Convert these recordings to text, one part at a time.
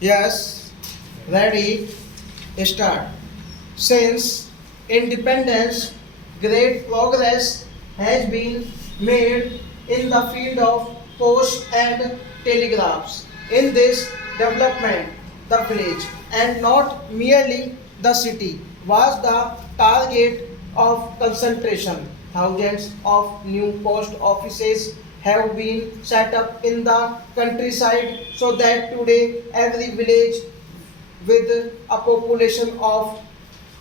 Yes, ready, start. Since independence, great progress has been made in the field of post and telegraphs. In this development, the village and not merely the city was the target of concentration. Thousands of new post offices have been set up in the countryside so that today every village with a population of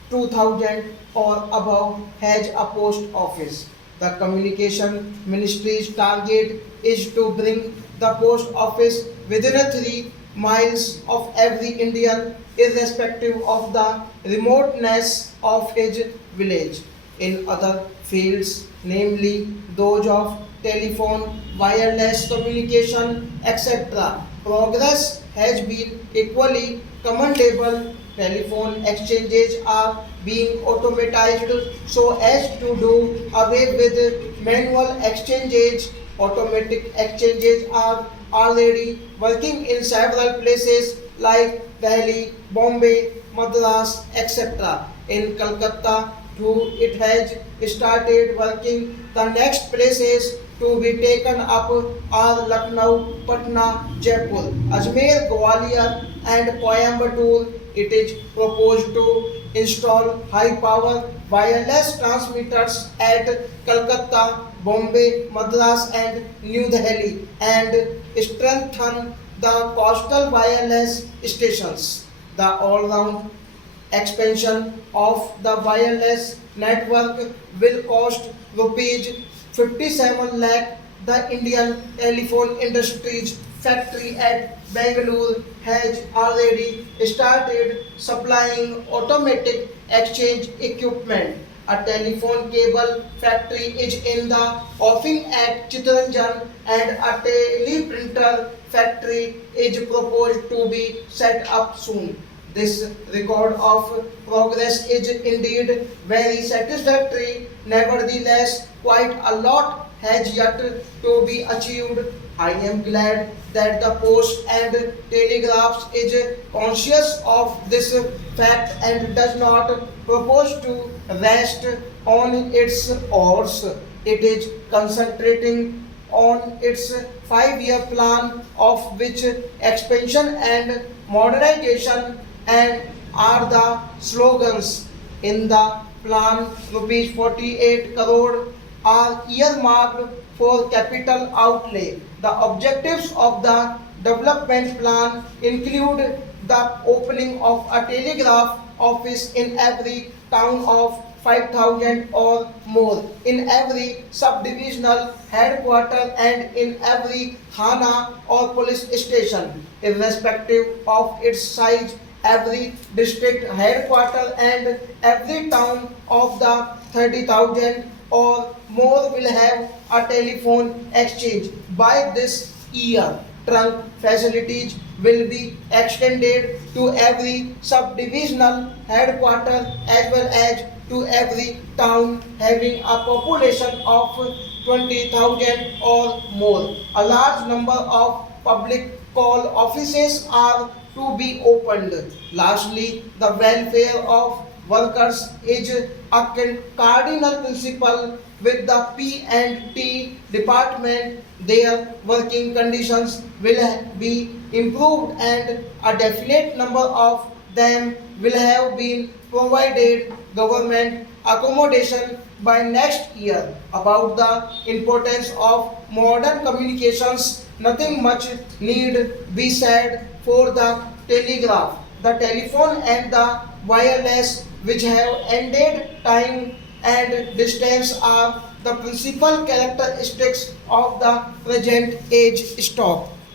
2000 or above has a post office. The communication ministry's target is to bring the post office within a 3 miles of every Indian, irrespective of the remoteness of his village. In other fields, namely those of telephone, wireless communication, etc., progress has been equally commendable. Telephone exchanges are being automatized so as to do away with manual exchanges. Automatic exchanges are already working in several places like Delhi, Bombay, Madras, etc. In Calcutta, too, it has started working. The next places to be taken up are Lucknow, Patna, Jaipur, Ajmer, Gwalior, and Coimbatore. It is proposed to install high power wireless transmitters at Calcutta, Bombay, Madras, and New Delhi and strengthen the coastal wireless stations. The all round expansion of the wireless network will cost rupees 57 lakh. The Indian Telephone Industries factory at Bangalore has already started supplying automatic exchange equipment. A telephone cable factory is in the offing at Chittaranjan and a teleprinter factory is proposed to be set up soon. This record of progress is indeed very satisfactory. Nevertheless, quite a lot has yet to be achieved. I am glad that the Post and Telegraphs is conscious of this fact and does not propose to rest on its oars. It is concentrating on its 5-year plan, of which expansion and modernization and are the slogans. In the plan, rupees 48 crore are earmarked for capital outlay. The objectives of the development plan include the opening of a telegraph office in every town of 5,000 or more, in every subdivisional headquarter and in every thana or police station, irrespective of its size. Every district headquarter and every town of the 30,000 or more will have a telephone exchange. By this year, trunk facilities will be extended to every subdivisional headquarter as well as to every town having a population of 20,000 or more. A large number of public call offices are to be opened. Lastly, the welfare of workers is a cardinal principle with the P&T department. Their working conditions will be improved and a definite number of them will have been provided government accommodation by next year. About the importance of modern communications, nothing much need be said for the telegraph, the telephone and the wireless, which have ended time and distance, are the principal characteristics of the present age stock.